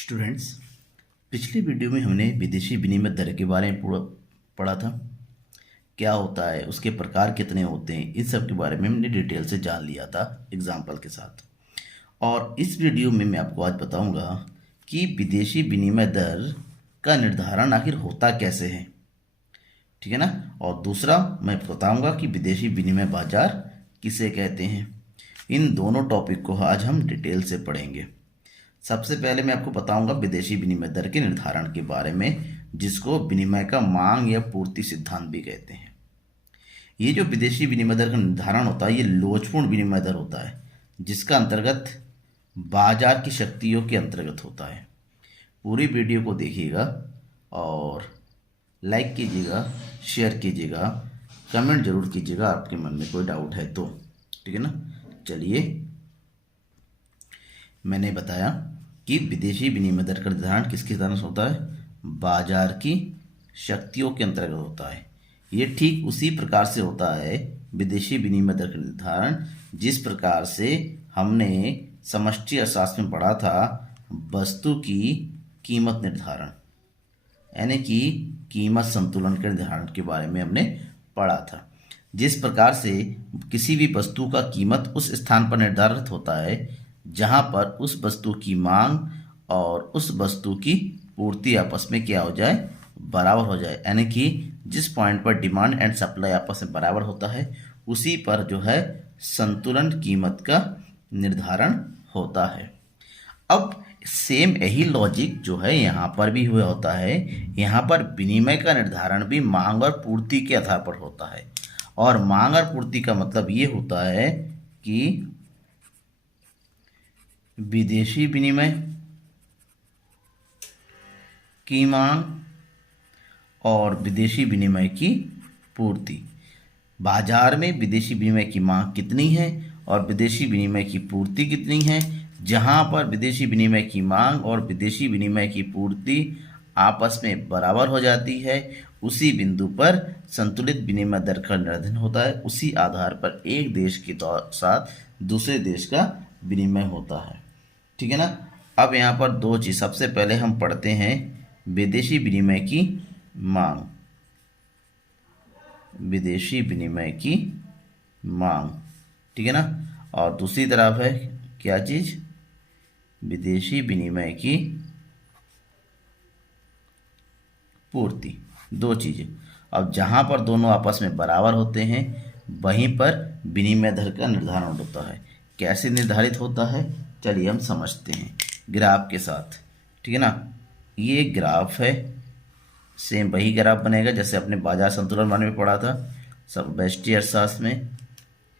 Students, पिछली video में हमने विदेशी विनिमय दर के बारे में पढ़ा था। क्या होता है, उसके प्रकार कितने होते हैं, इन सब के बारे में हमने डिटेल से जान लिया था एग्जाम्पल के साथ। और इस वीडियो में मैं आपको आज बताऊंगा कि विदेशी विनिमय दर का निर्धारण आखिर होता कैसे है, ठीक है ना। और दूसरा मैं बताऊंगा कि विदेशी विनिमय बाजार किसे कहते हैं। इन दोनों टॉपिक को आज हम डिटेल से पढ़ेंगे। सबसे पहले मैं आपको बताऊंगा विदेशी विनिमय दर के निर्धारण के बारे में, जिसको विनिमय का मांग या पूर्ति सिद्धांत भी कहते हैं। ये जो विदेशी विनिमय दर का निर्धारण होता है, ये लोचपूर्ण विनिमय दर होता है, जिसका अंतर्गत बाजार की शक्तियों के अंतर्गत होता है। पूरी वीडियो को देखिएगा और लाइक कीजिएगा, शेयर कीजिएगा, कमेंट जरूर कीजिएगा आपके मन में कोई डाउट है तो, ठीक है ना। चलिए, मैंने बताया कि विदेशी विनिमय दर का निर्धारण किसके कारण होता है, बाजार की शक्तियों के अंतर्गत होता है। ये ठीक उसी प्रकार से होता है विदेशी विनिमय दर का निर्धारण जिस प्रकार से हमने समष्टि अर्थशास्त्र में पढ़ा था वस्तु की कीमत निर्धारण, यानी कि कीमत संतुलन के निर्धारण के बारे में हमने पढ़ा था। जिस प्रकार से किसी भी वस्तु का कीमत उस स्थान पर निर्धारित होता है जहां पर उस वस्तु की मांग और उस वस्तु की पूर्ति आपस में क्या हो जाए, बराबर हो जाए, यानी कि जिस पॉइंट पर डिमांड एंड सप्लाई आपस में बराबर होता है उसी पर जो है संतुलन कीमत का निर्धारण होता है। अब सेम यही लॉजिक जो है यहाँ पर भी हुआ होता है। यहाँ पर विनिमय का निर्धारण भी मांग और पूर्ति के आधार पर होता है। और मांग और पूर्ति का मतलब ये होता है कि विदेशी विनिमय की मांग और विदेशी विनिमय की पूर्ति। बाजार में विदेशी विनिमय की मांग कितनी है और विदेशी विनिमय की पूर्ति कितनी है। जहां पर विदेशी विनिमय की मांग और विदेशी विनिमय की पूर्ति आपस में बराबर हो जाती है, उसी बिंदु पर संतुलित विनिमय दर का निर्धारण होता है। उसी आधार पर एक देश के साथ दूसरे देश का विनिमय होता है, ठीक है ना। अब यहाँ पर दो चीज, सबसे पहले हम पढ़ते हैं विदेशी विनिमय की मांग, विदेशी विनिमय की मांग, ठीक है ना। और दूसरी तरफ है क्या चीज, विदेशी विनिमय की पूर्ति। दो चीजें। अब जहां पर दोनों आपस में बराबर होते हैं वहीं पर विनिमय दर का निर्धारण होता है। कैसे निर्धारित होता है, चलिए हम समझते हैं ग्राफ के साथ, ठीक है ना। ये ग्राफ है, सेम वही ग्राफ बनेगा जैसे अपने बाजार संतुलन वाले में पढ़ा था सब व्यष्टि अर्थशास्त्र में,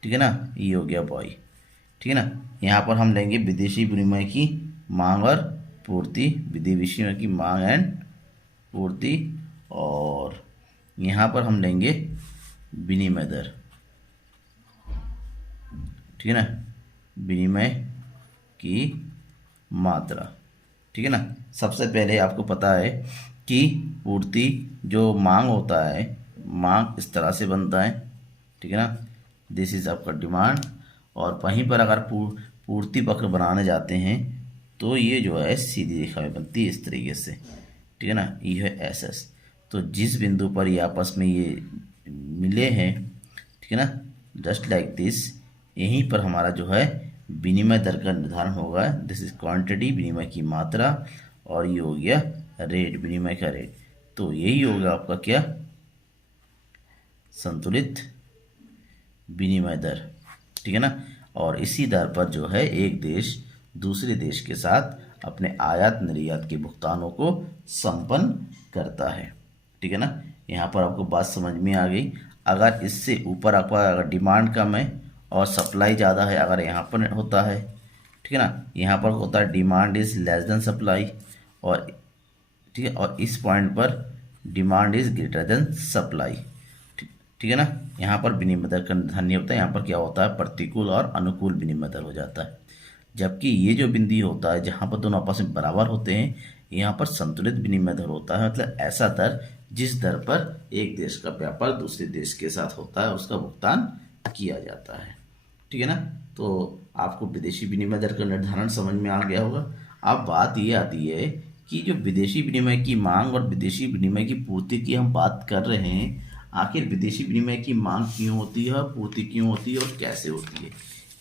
ठीक है ना। ये हो गया बॉय, ठीक है ना। यहाँ पर हम लेंगे विदेशी विनिमय की मांग और पूर्ति, विदेशी विनिमय की मांग एंड पूर्ति, और यहाँ पर हम लेंगे विनिमय दर, ठीक है ना, विनिमय की मात्रा, ठीक है ना। सबसे पहले आपको पता है कि पूर्ति जो मांग होता है, मांग इस तरह से बनता है, ठीक है ना। दिस इज आपका डिमांड, और वहीं पर अगर पूर्ति वक्र बनाने जाते हैं तो ये जो है सीधी रेखा में बनती है इस तरीके से, ठीक है ना। ये है एस एस। तो जिस बिंदु पर ये आपस में ये मिले हैं, ठीक है ना, जस्ट लाइक दिस, यहीं पर हमारा जो है विनिमय दर का निर्धारण होगा। दिस इज क्वांटिटी, विनिमय की मात्रा, और ये हो गया रेट, विनिमय का रेट। तो यही होगा आपका क्या, संतुलित विनिमय दर, ठीक है ना। और इसी दर पर जो है एक देश दूसरे देश के साथ अपने आयात निर्यात के भुगतानों को संपन्न करता है, ठीक है ना। यहाँ पर आपको बात समझ में आ गई। अगर इससे ऊपर आपका अगर डिमांड कम है और सप्लाई ज़्यादा है, अगर यहाँ पर होता है, ठीक है ना, यहाँ पर होता है demand is less than supply, और ठीक है, और इस पॉइंट पर demand is greater than supply, ठीक है ना। यहाँ पर विनिमय दर का निर्धारण नहीं होता है, यहाँ पर क्या होता है, प्रतिकूल और अनुकूल विनिमय दर हो जाता है। जबकि ये जो बिंदु होता है जहाँ पर दोनों आपस में बराबर होते हैं, यहाँ पर संतुलित विनिमय दर होता है। मतलब ऐसा दर जिस दर पर एक देश का व्यापार दूसरे देश के साथ होता है, उसका भुगतान किया जाता है, ठीक है ना। तो आपको विदेशी विनिमय दर का निर्धारण समझ में आ गया होगा। अब बात ये आती है कि जो विदेशी विनिमय की मांग और विदेशी विनिमय की पूर्ति की हम बात कर रहे हैं, आखिर विदेशी विनिमय की मांग क्यों होती है, पूर्ति क्यों होती है और कैसे होती है,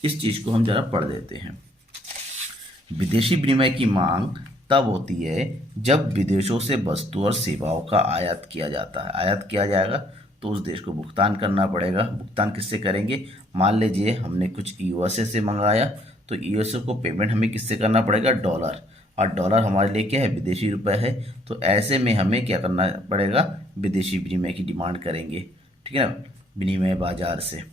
इस चीज़ को हम जरा पढ़ लेते हैं। विदेशी विनिमय की मांग तब होती है जब विदेशों से वस्तु और सेवाओं का आयात किया जाता है। आयात किया जाएगा तो उस देश को भुगतान करना पड़ेगा। भुगतान किससे करेंगे? मान लीजिए हमने कुछ यूएसए से मंगाया, तो यूएसए को पेमेंट हमें किससे करना पड़ेगा? डॉलर, और डॉलर हमारे लिए क्या है? विदेशी रुपए है। तो ऐसे में हमें क्या करना पड़ेगा? विदेशी विनिमय की डिमांड करेंगे, ठीक है ना, विनिमय बाजार से।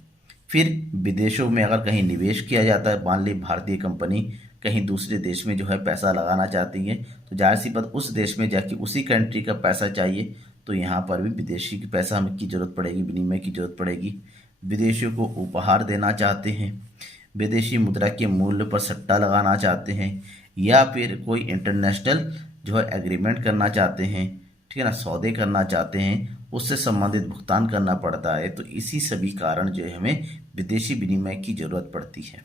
फिर विदेशों में अगर कहीं निवेश किया जाता है, मान ली भारतीय कंपनी कहीं दूसरे देश में जो है पैसा लगाना चाहती है, तो जाहिर सी बात उस देश में जाके उसी कंट्री का पैसा चाहिए, तो यहाँ पर भी विदेशी की पैसा हमें की जरूरत पड़ेगी, विनिमय की जरूरत पड़ेगी। विदेशियों को उपहार देना चाहते हैं, विदेशी मुद्रा के मूल्य पर सट्टा लगाना चाहते हैं, या फिर कोई इंटरनेशनल जो है एग्रीमेंट करना चाहते हैं, ठीक है ना, सौदे करना चाहते हैं, उससे संबंधित भुगतान करना पड़ता है। तो इसी सभी कारण जो है हमें विदेशी विनिमय की जरूरत पड़ती है।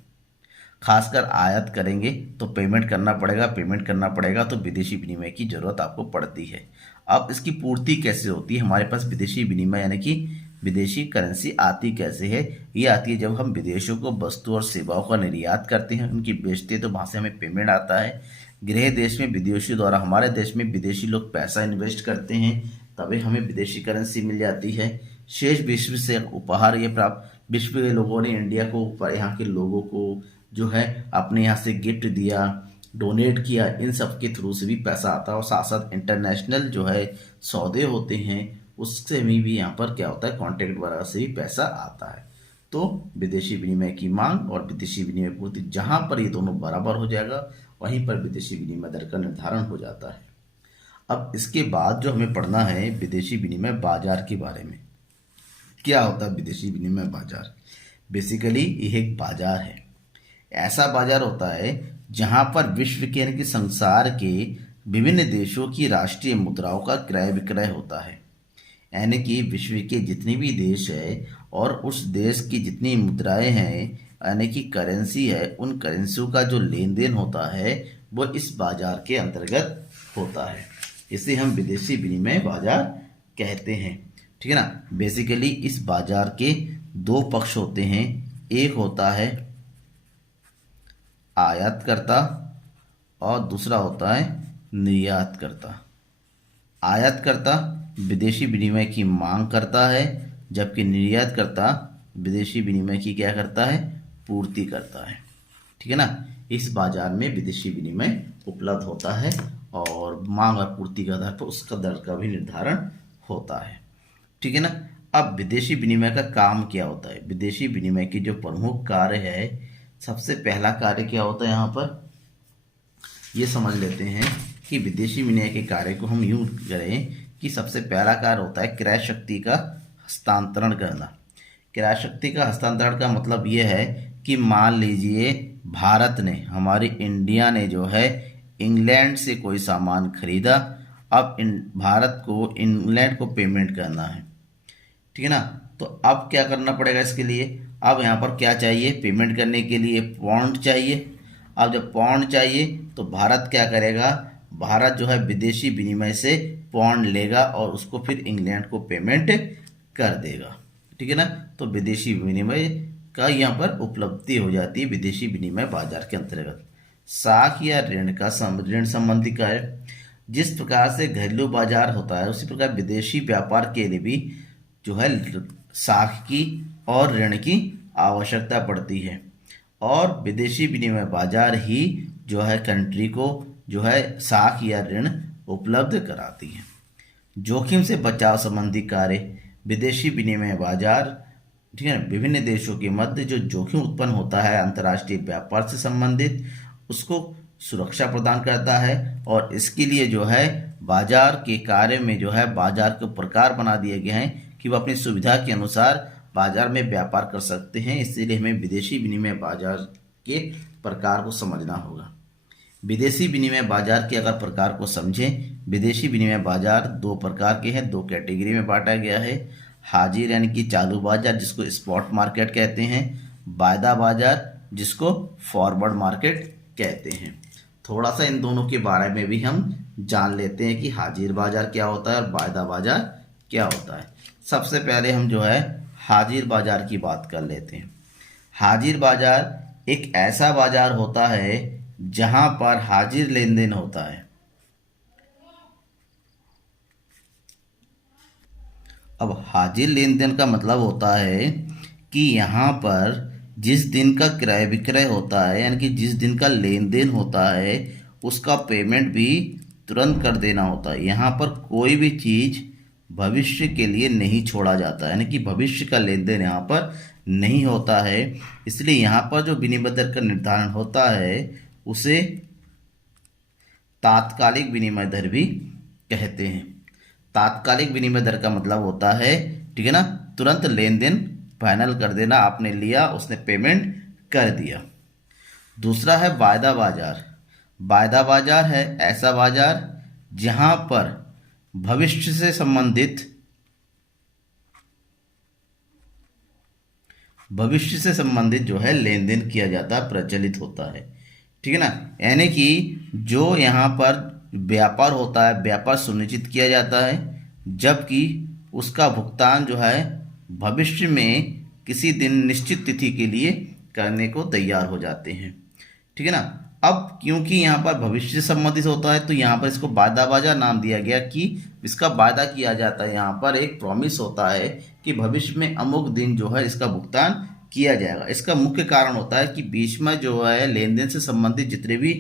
खासकर आयात करेंगे तो पेमेंट करना पड़ेगा, पेमेंट करना पड़ेगा तो विदेशी विनिमय की जरूरत आपको पड़ती है। अब इसकी पूर्ति कैसे होती है? हमारे पास विदेशी विनिमय यानी कि विदेशी करेंसी आती कैसे है? ये आती है जब हम विदेशों को वस्तु और सेवाओं का निर्यात करते हैं, उनकी बेचते हैं, तो वहाँ से हमें पेमेंट आता है। गृह देश में विदेशियों द्वारा हमारे देश में विदेशी लोग पैसा इन्वेस्ट करते हैं, तभी हमें विदेशी करेंसी मिल जाती है। शेष विश्व से उपहार ये प्राप्त, विश्व के लोगों ने इंडिया को, यहाँ के लोगों को जो है अपने यहाँ से गिफ्ट दिया, डोनेट किया, इन सब के थ्रू से भी पैसा आता है। और साथ साथ इंटरनेशनल जो है सौदे होते हैं, उससे भी यहाँ पर क्या होता है? कॉन्ट्रैक्ट वगैरह से भी पैसा आता है। तो विदेशी विनिमय की मांग और विदेशी विनिमय पूर्ति, जहाँ पर ये दोनों बराबर हो जाएगा वहीं पर विदेशी विनिमय दर का निर्धारण हो जाता है। अब इसके बाद जो हमें पढ़ना है विदेशी विनिमय बाजार के बारे में। क्या होता है विदेशी विनिमय बाजार? बेसिकली यह एक बाजार है, ऐसा बाजार होता है जहां पर विश्व के यानी कि संसार के विभिन्न देशों की राष्ट्रीय मुद्राओं का क्रय विक्रय होता है। यानी कि विश्व के जितने भी देश है और उस देश की जितनी मुद्राएं हैं यानी कि करेंसी है, उन करेंसियों का जो लेन देन होता है वो इस बाजार के अंतर्गत होता है। इसे हम विदेशी विनिमय बाजार कहते हैं, ठीक है ना। बेसिकली इस बाजार के दो पक्ष होते हैं, एक होता है आयातकर्ता और दूसरा होता है निर्यातकर्ता। आयातकर्ता विदेशी विनिमय की मांग करता है, जबकि निर्यातकर्ता विदेशी विनिमय की क्या करता है? पूर्ति करता है, ठीक है ना। इस बाजार में विदेशी विनिमय उपलब्ध होता है और मांग और पूर्ति के आधार पर उसका दर का भी निर्धारण होता है, ठीक है ना। अब विदेशी विनिमय का काम क्या होता है? विदेशी विनिमय के जो प्रमुख कार्य है, सबसे पहला कार्य क्या होता है यहाँ पर, ये समझ लेते हैं कि विदेशी विनिमय के कार्य को हम यूं करें कि सबसे पहला कार्य होता है क्रय शक्ति का हस्तांतरण करना। क्रय शक्ति का हस्तांतरण का मतलब ये है कि मान लीजिए भारत ने, हमारी इंडिया ने जो है इंग्लैंड से कोई सामान खरीदा, अब भारत को इंग्लैंड को पेमेंट करना है, ठीक है ना। तो अब क्या करना पड़ेगा इसके लिए? अब यहाँ पर क्या चाहिए? पेमेंट करने के लिए पौंड चाहिए। अब जब पौंड चाहिए तो भारत क्या करेगा? भारत जो है विदेशी विनिमय से पौंड लेगा और उसको फिर इंग्लैंड को पेमेंट कर देगा, ठीक है ना। तो विदेशी विनिमय का यहाँ पर उपलब्धि हो जाती है विदेशी विनिमय बाजार के अंतर्गत। साख या ऋण का ऋण संबंधी कार्य, जिस प्रकार से घरेलू बाजार होता है उसी प्रकार विदेशी व्यापार के लिए भी जो है साख की और ऋण की आवश्यकता पड़ती है, और विदेशी विनिमय बाजार ही जो है कंट्री को जो है साख या ऋण उपलब्ध कराती है। जोखिम से बचाव संबंधी कार्य, विदेशी विनिमय बाजार, ठीक है ना, विभिन्न देशों के मध्य जो जोखिम उत्पन्न होता है अंतर्राष्ट्रीय व्यापार से संबंधित, उसको सुरक्षा प्रदान करता है। और इसके लिए जो है बाजार के कार्य में जो है बाजार के प्रकार बना दिए गए हैं कि वो अपनी सुविधा के अनुसार बाजार में व्यापार कर सकते हैं। इसीलिए हमें विदेशी विनिमय बाजार के प्रकार को समझना होगा। विदेशी विनिमय बाजार के अगर प्रकार को समझें, विदेशी विनिमय बाजार दो प्रकार के हैं, दो कैटेगरी में बांटा गया है। हाजिर यानी कि चालू बाजार जिसको स्पॉट मार्केट कहते हैं, वायदा बाजार जिसको फॉरवर्ड मार्केट कहते हैं। थोड़ा सा इन दोनों के बारे में भी हम जान लेते हैं कि हाजिर बाजार क्या होता है और वायदा बाजार क्या होता है। सबसे पहले हम जो है हाजिर बाजार की बात कर लेते हैं। हाजिर बाजार एक ऐसा बाजार होता है जहां पर हाजिर लेन देन होता है। अब हाजिर लेन देन का मतलब होता है कि यहाँ पर जिस दिन का क्रय विक्रय होता है, यानी कि जिस दिन का लेन देन होता है, उसका पेमेंट भी तुरंत कर देना होता है। यहाँ पर कोई भी चीज़ भविष्य के लिए नहीं छोड़ा जाता है, यानी कि भविष्य का लेन देन यहाँ पर नहीं होता है। इसलिए यहाँ पर जो विनिमय दर का निर्धारण होता है उसे तात्कालिक विनिमय दर भी कहते हैं। तात्कालिक विनिमय दर का मतलब होता है, ठीक है ना, तुरंत लेन देन फाइनल कर देना, आपने लिया, उसने पेमेंट कर दिया। दूसरा है वायदा बाजार। वायदा बाजार है ऐसा बाजार जहां पर भविष्य से संबंधित जो है लेन देन किया जाता है, प्रचलित होता है, ठीक है ना। यानी कि जो यहाँ पर व्यापार होता है, व्यापार सुनिश्चित किया जाता है, जबकि उसका भुगतान जो है भविष्य में किसी दिन निश्चित तिथि के लिए करने को तैयार हो जाते हैं, ठीक है ना। अब क्योंकि यहाँ पर भविष्य से संबंधित होता है तो यहाँ पर इसको वायदा बाजार नाम दिया गया कि इसका वायदा किया जाता है। यहाँ पर एक प्रॉमिस होता है कि भविष्य में अमुक दिन जो है इसका भुगतान किया जाएगा। इसका मुख्य कारण होता है कि बीच में जो है लेन देन से संबंधित जितने भी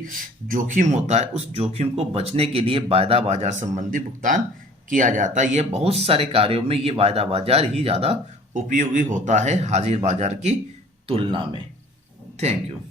जोखिम होता है उस जोखिम को बचने के लिए वायदा बाजार संबंधी भुगतान किया जाता है। ये बहुत सारे कार्यों में ये वायदा बाजार ही ज़्यादा उपयोगी होता है हाजिर बाजार की तुलना में। Thank you.